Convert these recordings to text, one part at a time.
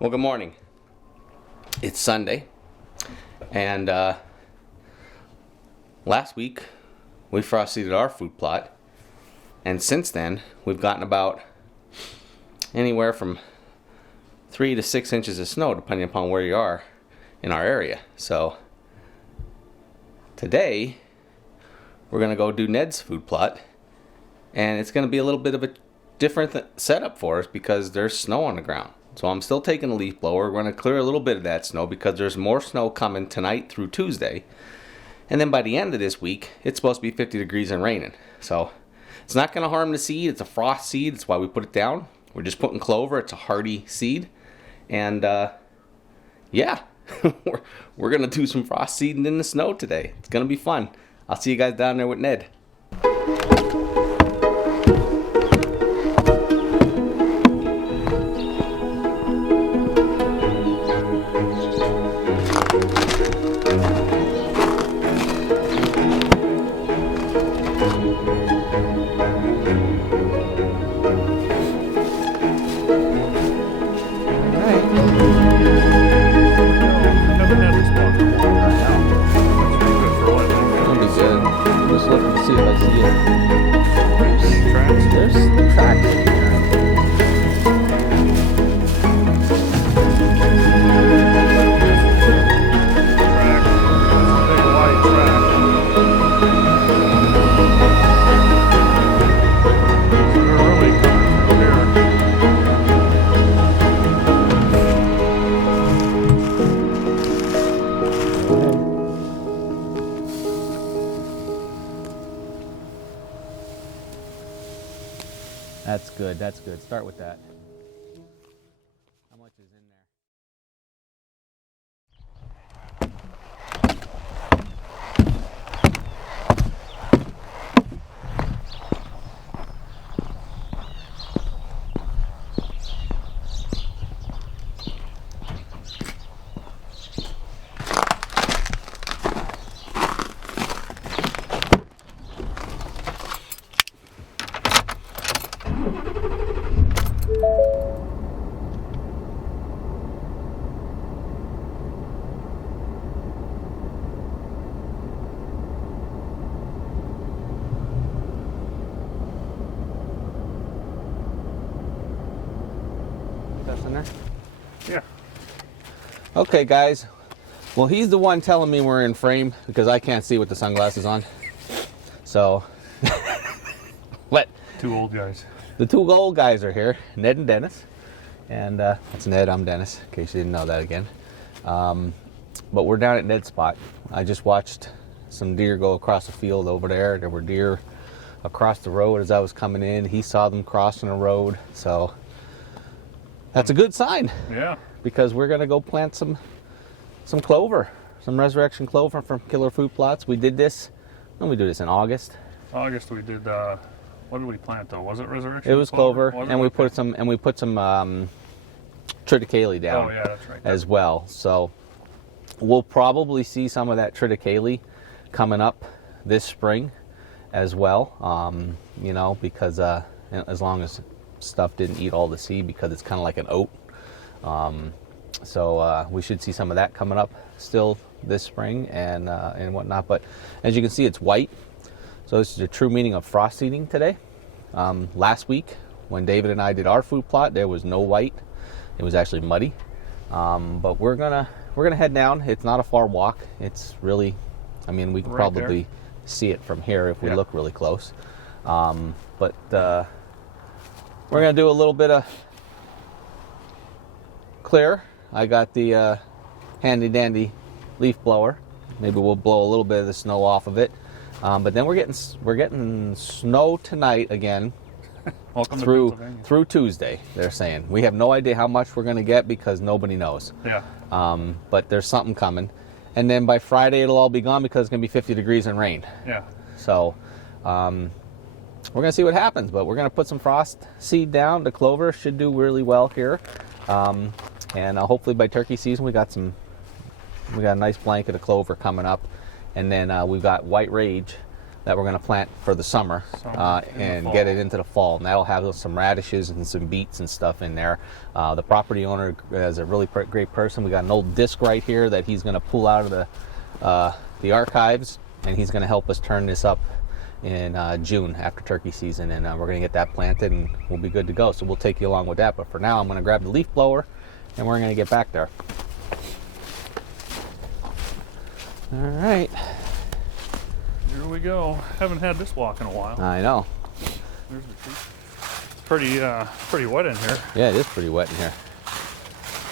Well, good morning. It's Sunday, and last week we frost seeded our food plot, and since then we've gotten about anywhere from 3 to 6 inches of snow depending upon where you are in our area. So today we're going to go do Ned's food plot, and it's going to be a little bit of a different setup for us because there's snow on the ground. So I'm still taking a leaf blower. We're going to clear a little bit of that snow because there's more snow coming tonight through Tuesday. And then by the end of this week, it's supposed to be 50 degrees and raining. So it's not going to harm the seed. It's a frost seed. That's why we put it down. We're just putting clover. It's a hardy seed. And yeah, we're going to do some frost seeding in the snow today. It's going to be fun. I'll see you guys down there with Ned. That's good. That's good. Start with that. How much is in there? In there? Yeah. Okay, guys. Well, he's the one telling me we're in frame because I can't see with the sunglasses on. So, what? Two old guys. The two old guys are here, Ned and Dennis. And that's Ned, I'm Dennis, in case you didn't know that again. But we're down at Ned's spot. I just watched some deer go across the field over there. There were deer across the road as I was coming in. He saw them crossing the road. So that's a good sign. Yeah. Because we're going to go plant some clover, some resurrection clover from Killer Food Plots. We did this, when we do this in August. August we did, what did we plant though? Was it resurrection? It was clover, Was and it? we put some triticale down Oh yeah, that's right. as well. So we'll probably see some of that triticale coming up this spring as well. You know, because as long as stuff didn't eat all the seed, because it's kind of like an oat. So we should see some of that coming up still this spring and whatnot. But as you can see, it's white. So this is the true meaning of frost seeding today. Last week, when David and I did our food plot, there was no white. It was actually muddy. But we're gonna head down. It's not a far walk. It's really, I mean, we can Right probably there. see it from here if we Yeah. look really close. But we're going to do a little bit of clear. I got the handy dandy leaf blower. Maybe we'll blow a little bit of the snow off of it. But then we're getting snow tonight again Welcome through to Pennsylvania. through Tuesday. They're saying we have no idea how much we're going to get because nobody knows. Yeah. But there's something coming, and then by Friday it'll all be gone because it's going to be 50 degrees and rain. Yeah. So we're going to see what happens, but we're going to put some frost seed down. The clover should do really well here. And hopefully by turkey season we got a nice blanket of clover coming up. And then we've got white rage that we're going to plant for the summer, and get it into the fall. And that'll have some radishes and some beets and stuff in there. The property owner is a really great person. We got an old disc right here that he's going to pull out of the archives, and he's going to help us turn this up in June after turkey season, and we're going to get that planted and we'll be good to go. So we'll take you along with that, but for now I'm going to grab the leaf blower and we're going to get back there. All right, here we go. Haven't had this walk in a while. I know. There's the tree. It's pretty wet in here. Yeah, it is pretty wet in here.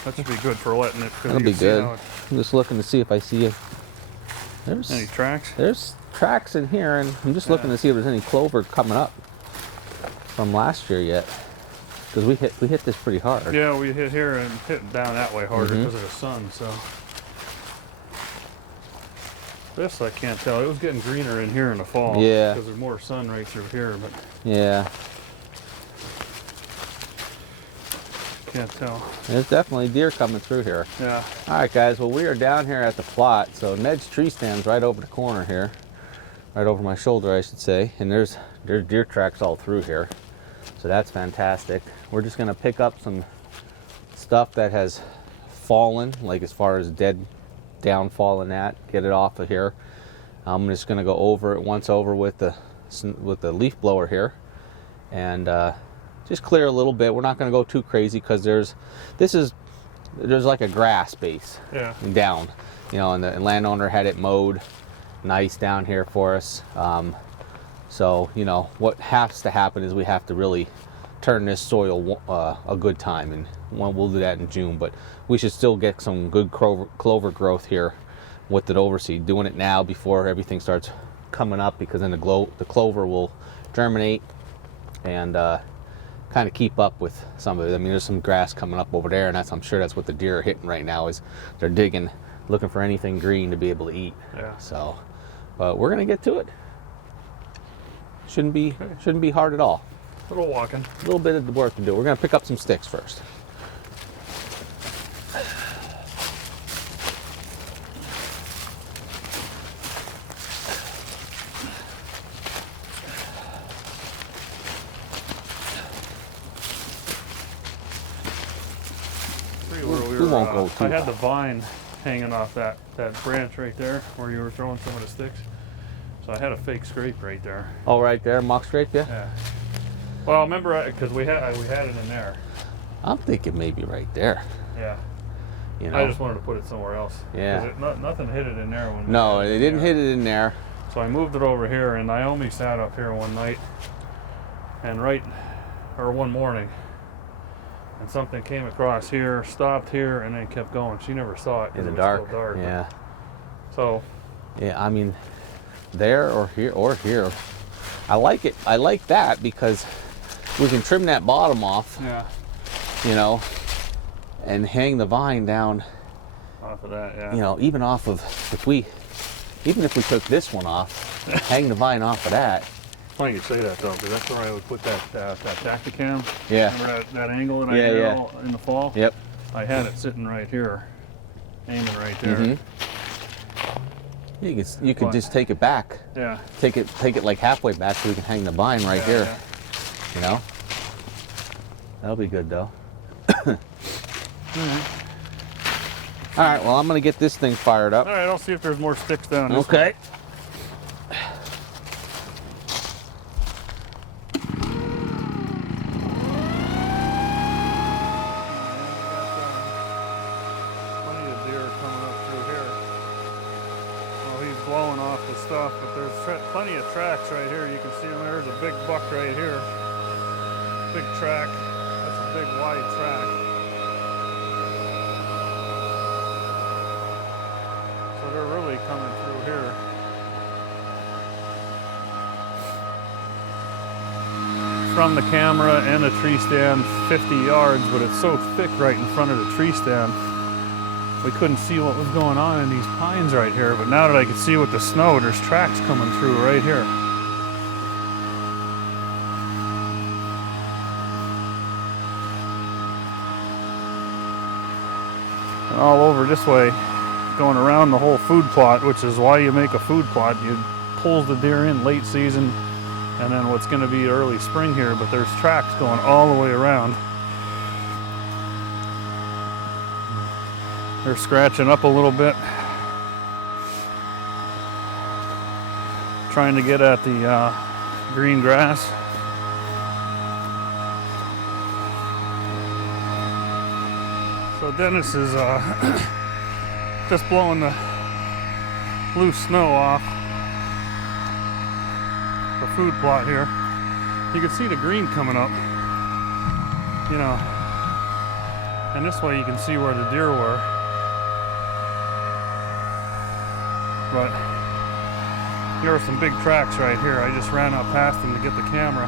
That should be good for letting it. That'll be good. I'm just looking to see if I see there's any tracks. There's tracks in here, and I'm just looking to see if there's any clover coming up from last year yet, because we hit this pretty hard. Yeah, we hit here and hit down that way harder because of the sun. So this I can't tell. It was getting greener in here in the fall. Yeah, because there's more sun right through here. But yeah, can't tell. There's definitely deer coming through here. Yeah. All right, guys. Well, we are down here at the plot. So Ned's tree stand's right over the corner here. Right over my shoulder, I should say, and there's deer tracks all through here, so that's fantastic. We're just going to pick up some stuff that has fallen, like as far as dead downfall and that, get it off of here. I'm just going to go over it once over with the leaf blower here, and just clear a little bit. We're not going to go too crazy because there's like a grass base down, you know, and the landowner had it mowed nice down here for us. So, you know, what has to happen is we have to really turn this soil a good time, and we'll do that in June, but we should still get some good clover growth here with the overseed. Doing it now before everything starts coming up, because then the clover will germinate and kind of keep up with some of it. I mean, there's some grass coming up over there, and I'm sure that's what the deer are hitting right now, is they're digging, looking for anything green to be able to eat. Yeah. So, but we're gonna get to it. Shouldn't be hard at all. A little walking. A little bit of the work to do. We're gonna pick up some sticks first. We won't go too I had high. the vine hanging off that branch right there where you were throwing some of the sticks. So I had a fake scrape right there. Oh, right there, mock scrape, yeah? Yeah. Well, remember, because we had it in there. I'm thinking maybe right there. Yeah. You know? I just wanted to put it somewhere else. Yeah. Nothing hit it in there. No, they didn't hit it in there. So I moved it over here, and Naomi sat up here one night, and one morning, and something came across here, stopped here, and then kept going. She never saw it. In the it was dark. Still dark. Yeah. So. Yeah, I mean, there or here. I like it. I like that because we can trim that bottom off. Yeah. You know, and hang the vine down. Off of that, yeah. You know, even if we took this one off, hang the vine off of that. Funny you say that though, because that's where I would put that Tacticam. Yeah. Remember that angle that I had all in the fall? Yep. I had it sitting right here, aiming right there. Mm-hmm. You could just take it back. Yeah. Take it like halfway back so we can hang the vine right here. Yeah. You know. That'll be good though. All right. Well, I'm gonna get this thing fired up. All right. I'll see if there's more sticks down this Okay. Blowing off the stuff, but there's plenty of tracks right here. You can see them. There's a big buck right here. Big track. That's a big wide track. So they're really coming through here. From the camera and the tree stand, 50 yards, but it's so thick right in front of the tree stand. We couldn't see what was going on in these pines right here, but now that I can see with the snow, there's tracks coming through right here. And all over this way, going around the whole food plot, which is why you make a food plot. You pulls the deer in late season and then what's going to be early spring here, but there's tracks going all the way around. They're scratching up a little bit, trying to get at the green grass. So Dennis is just blowing the loose snow off the food plot here. You can see the green coming up, you know, and this way you can see where the deer were. But there are some big tracks right here. I just ran up past them to get the camera.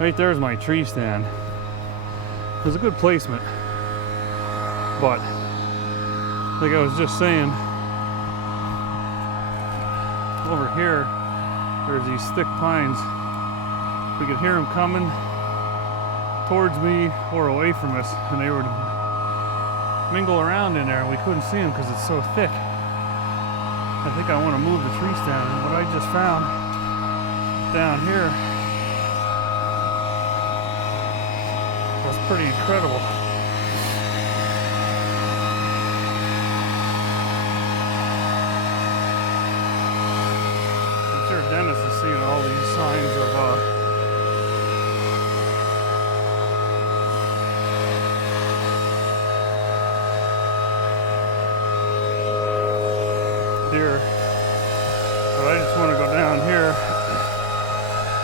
Right there's my tree stand. It was a good placement, but like I was just saying, over here there's these thick pines. We could hear them coming towards me or away from us, and they would mingle around in there, and we couldn't see them because it's so thick. I think I want to move the tree stand, and what I just found down here was pretty incredible. I'm sure Dennis is seeing all these signs of deer, but I just want to go down here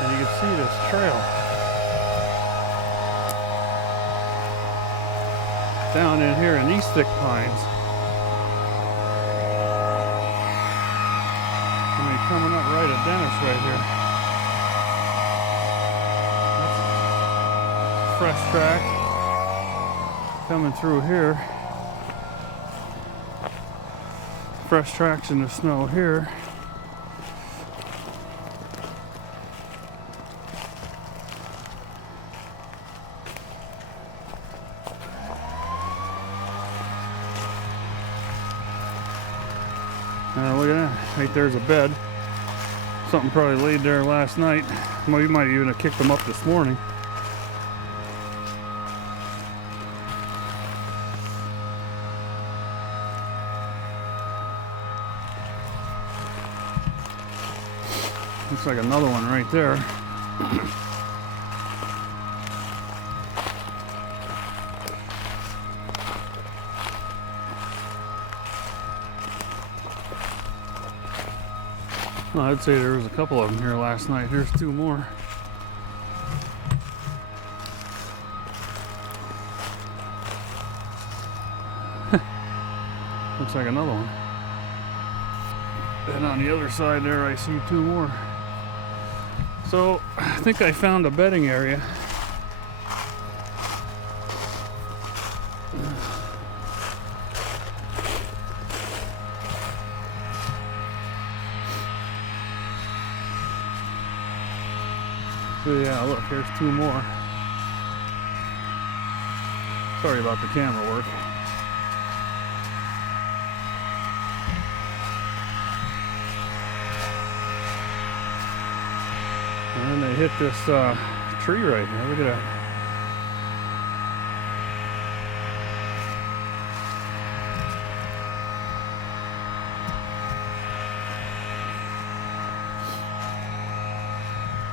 and you can see this trail down in here in these thick pines. I mean, coming up right at Dennis right here. That's a fresh track coming through here. Fresh tracks in the snow here. Look at that. Right there's a bed. Something probably laid there last night. Well, you might even have kicked them up this morning. Looks like another one right there. Well, I'd say there was a couple of them here last night. Here's two more. Looks like another one. And on the other side there, I see two more. So I think I found a bedding area. So yeah, look, here's two more. Sorry about the camera work. And then they hit this tree right here. Look at that.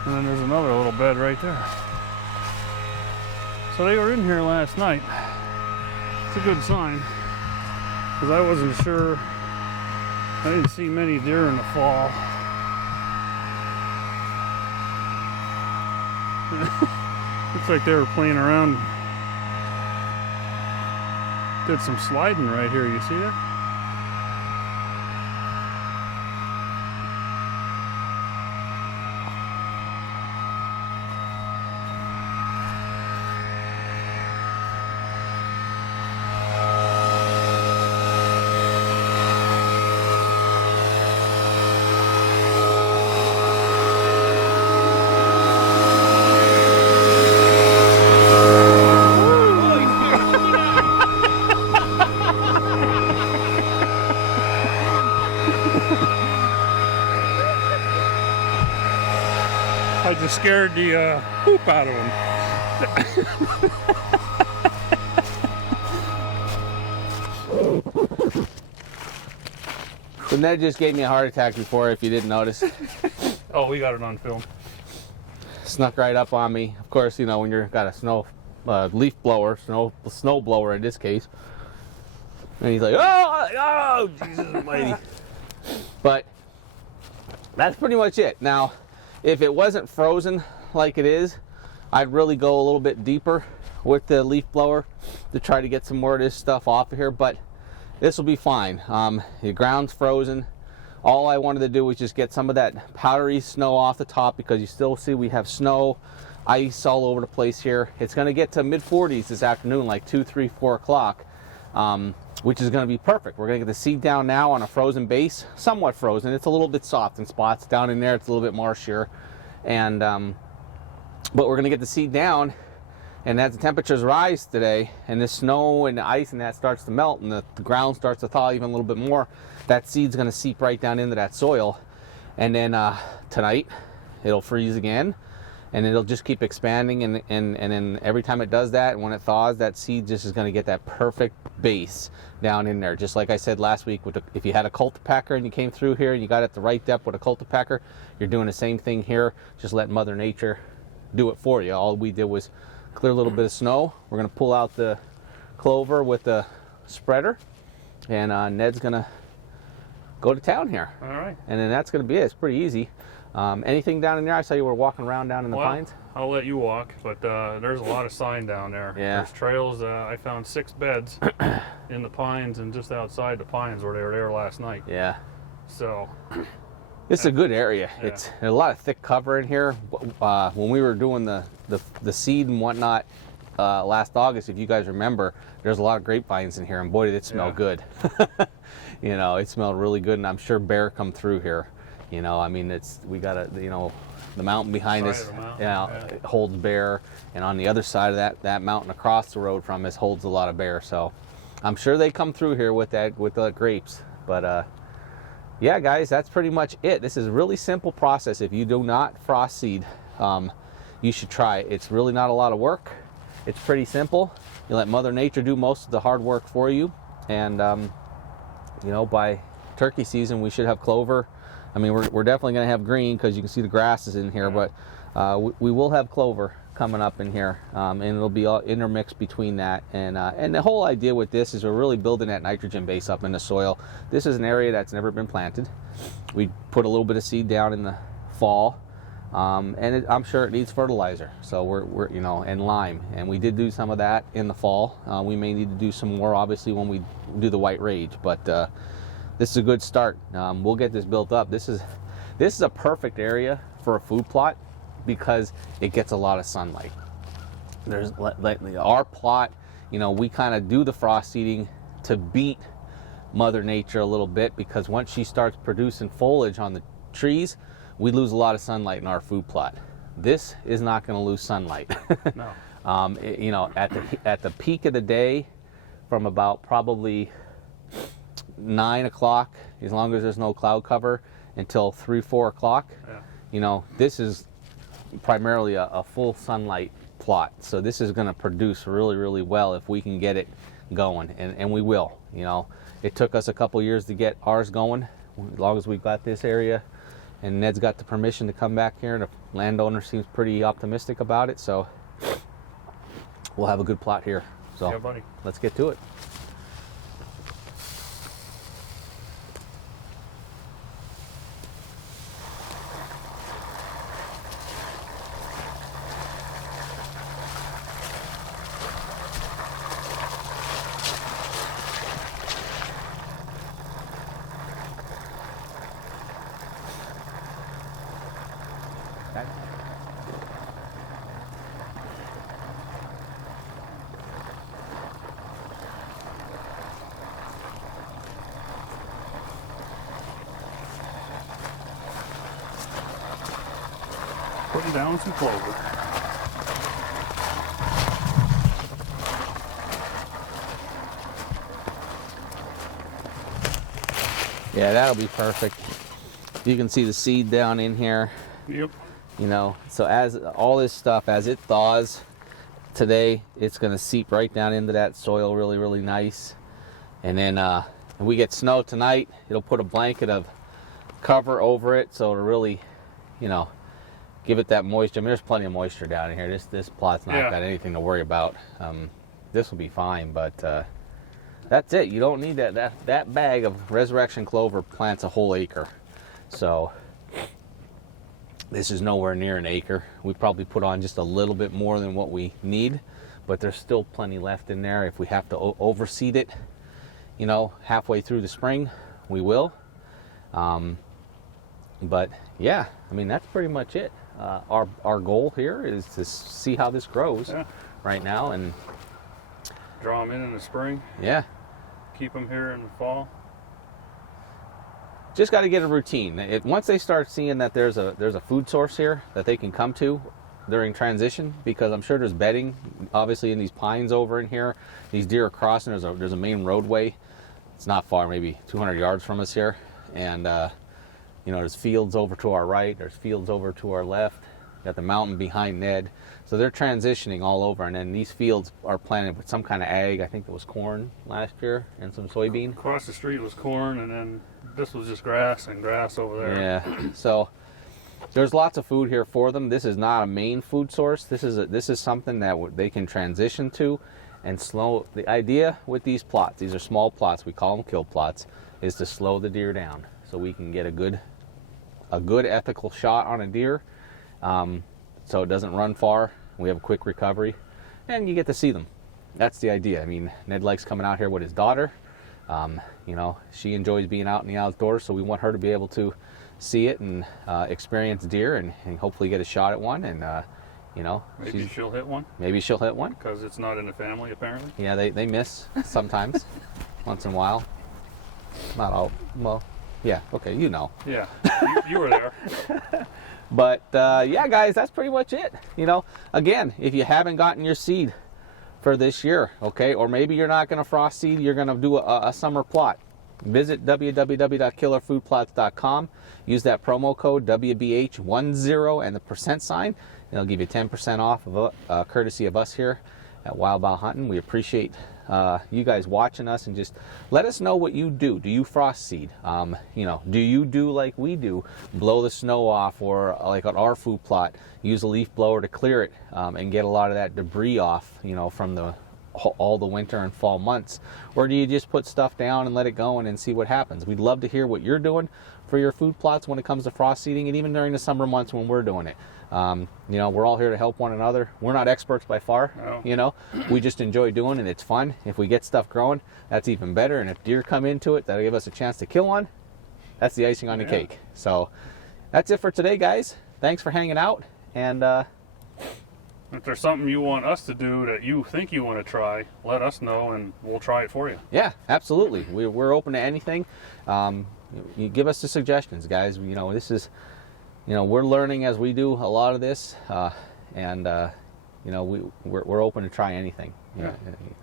And then there's another little bed right there. So they were in here last night. It's a good sign, because I wasn't sure. I didn't see many deer in the fall. Looks like they were playing around. Did some sliding right here, you see that? scared the poop out of them. So Ned just gave me a heart attack before, if you didn't notice. Oh, we got it on film. Snuck right up on me. Of course, you know, when you've got a leaf blower, snow blower in this case. And he's like, oh, Jesus almighty. But that's pretty much it. Now, if it wasn't frozen like it is, I'd really go a little bit deeper with the leaf blower to try to get some more of this stuff off of here, but this will be fine. The ground's frozen. All I wanted to do was just get some of that powdery snow off the top, because you still see we have snow, ice all over the place here. It's going to get to mid-40s this afternoon, like 2, 3, 4 o'clock, which is going to be perfect. We're going to get the seed down now on a frozen base, somewhat frozen. It's a little bit soft in spots. Down in there, it's a little bit marshier. And, but we're going to get the seed down, and as the temperatures rise today, and the snow and the ice and that starts to melt, and the ground starts to thaw even a little bit more, that seed's going to seep right down into that soil. And then tonight, it'll freeze again, and it'll just keep expanding, and then every time it does that, and when it thaws, that seed just is going to get that perfect base down in there. Just like I said last week, if you had a cultipacker and you came through here and you got it the right depth with a cultipacker, you're doing the same thing here, just let Mother Nature do it for you. All we did was clear a little bit of snow. We're going to pull out the clover with the spreader, and Ned's going to go to town here. All right. And then that's going to be it. It's pretty easy. Anything down in there? I saw you were walking around down in the pines. I'll let you walk, but there's a lot of sign down there. Yeah. There's trails. I found 6 beds in the pines and just outside the pines where they were there last night. Yeah. So this is a good area. Yeah. It's a lot of thick cover in here. When we were doing the seed and whatnot last August, if you guys remember, there's a lot of grapevines in here, and boy, did it smell good. You know, it smelled really good, and I'm sure bear come through here. You know, I mean, we got a, you know, the mountain behind us, it holds bear, and on the other side of that mountain across the road from us holds a lot of bear. So I'm sure they come through here with the grapes. But yeah, guys, that's pretty much it. This is a really simple process. If you do not frost seed, you should try it. It's really not a lot of work. It's pretty simple. You let Mother Nature do most of the hard work for you, and you know, by turkey season we should have clover. I mean, we're definitely going to have green, because you can see the grass is in here, but we will have clover coming up in here, and it'll be all intermixed between that. And the whole idea with this is we're really building that nitrogen base up in the soil. This is an area that's never been planted. We put a little bit of seed down in the fall, and I'm sure it needs fertilizer. So we're you know, and lime, and we did do some of that in the fall. We may need to do some more, obviously, when we do the white rage, but this is a good start. We'll get this built up. This is a perfect area for a food plot, because it gets a lot of sunlight. There's our plot, you know, we kind of do the frost seeding to beat Mother Nature a little bit, because once she starts producing foliage on the trees, we lose a lot of sunlight in our food plot. This is not going to lose sunlight. No. You know, at the peak of the day, from about probably 9 o'clock, as long as there's no cloud cover, until 3, 4 o'clock, you know, this is primarily a full sunlight plot. So this is going to produce really, really well if we can get it going, and we will. You know, it took us a couple years to get ours going. As long as we've got this area, and Ned's got the permission to come back here, and the landowner seems pretty optimistic about it, so we'll have a good plot here. So yeah, buddy. Let's get to it. Putting down some clover. Yeah, that'll be perfect. You can see the seed down in here. Yep. You know, so as all this stuff, as it thaws today, it's going to seep right down into that soil really, really nice. And then if we get snow tonight, it'll put a blanket of cover over it, so it'll really, you know, give it that moisture. I mean, there's plenty of moisture down in here. This plot's not got anything to worry about. This will be fine, but that's it. You don't need that bag of resurrection clover plants a whole acre. So this is nowhere near an acre. We probably put on just a little bit more than what we need, but there's still plenty left in there. If we have to overseed it, you know, halfway through the spring, we will. But yeah, I mean, that's pretty much it. Our goal here is to see how this grows right now, and draw them in the spring. Yeah. Keep them here in the fall. Just got to get a routine. Once they start seeing that there's a food source here that they can come to during transition, because I'm sure there's bedding, obviously, in these pines over in here. These deer are crossing. There's a main roadway. It's not far, maybe 200 yards from us here, and you know, there's fields over to our right. There's fields over to our left. Got the mountain behind Ned. So they're transitioning all over, and then these fields are planted with some kind of ag. I think it was corn last year and some soybean. Across the street was corn, and then this was just grass and grass over there. Yeah. So there's lots of food here for them. This is not a main food source. This is something that they can transition to, and slow. The idea with these plots, these are small plots. We call them kill plots, is to slow the deer down so we can get a good ethical shot on a deer. So it doesn't run far. We have a quick recovery, and you get to see them. That's the idea. I mean, Ned likes coming out here with his daughter. You know, she enjoys being out in the outdoors, so we want her to be able to see it and experience deer, and hopefully get a shot at one. And you know, maybe she'll hit one. Maybe she'll hit one because it's not in the family, apparently. Yeah, they miss sometimes, once in a while. Not all. Well, yeah. Okay, you know. Yeah, you were there. But yeah, guys, that's pretty much it. You know, again, if you haven't gotten your seed for this year, okay, or maybe you're not going to frost seed, you're going to do a summer plot, visit www.killerfoodplots.com. Use that promo code WBH10 and the %sign. And it'll give you 10% off of courtesy of us here at Wild Bout Huntin'. We appreciate you guys watching us, and just let us know what you do. Do you frost seed? You know, do you do like we do, blow the snow off, or like on our food plot, use a leaf blower to clear it and get a lot of that debris off, you know, from all the winter and fall months? Or do you just put stuff down and let it go and see what happens? We'd love to hear what you're doing for your food plots when it comes to frost seeding, and even during the summer months when we're doing it. You know, we're all here to help one another. We're not experts by far. No. You know, we just enjoy doing it. It's fun. If we get stuff growing, that's even better. And if deer come into it, that'll give us a chance to kill one. That's the icing on the cake. So that's it for today, guys. Thanks for hanging out. And if there's something you want us to do that you think you want to try, let us know, and we'll try it for you. Yeah, absolutely. We're open to anything. You give us the suggestions, guys. You know, this is, you know, we're learning as we do a lot of this, and you know, we're open to try anything. You know,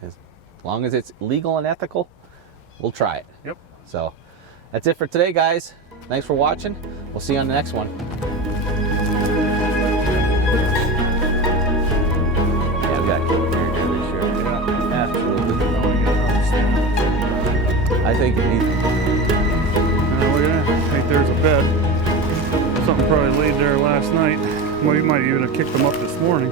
as long as it's legal and ethical, we'll try it. Yep. So that's it for today, guys. Thanks for watching. We'll see you on the next one. Yeah, we got to keep deer here this year. Yeah. Absolutely. I think it needs. Look at that. Right there's a bed. Something probably laid there last night. Well, you might even have kicked them up this morning.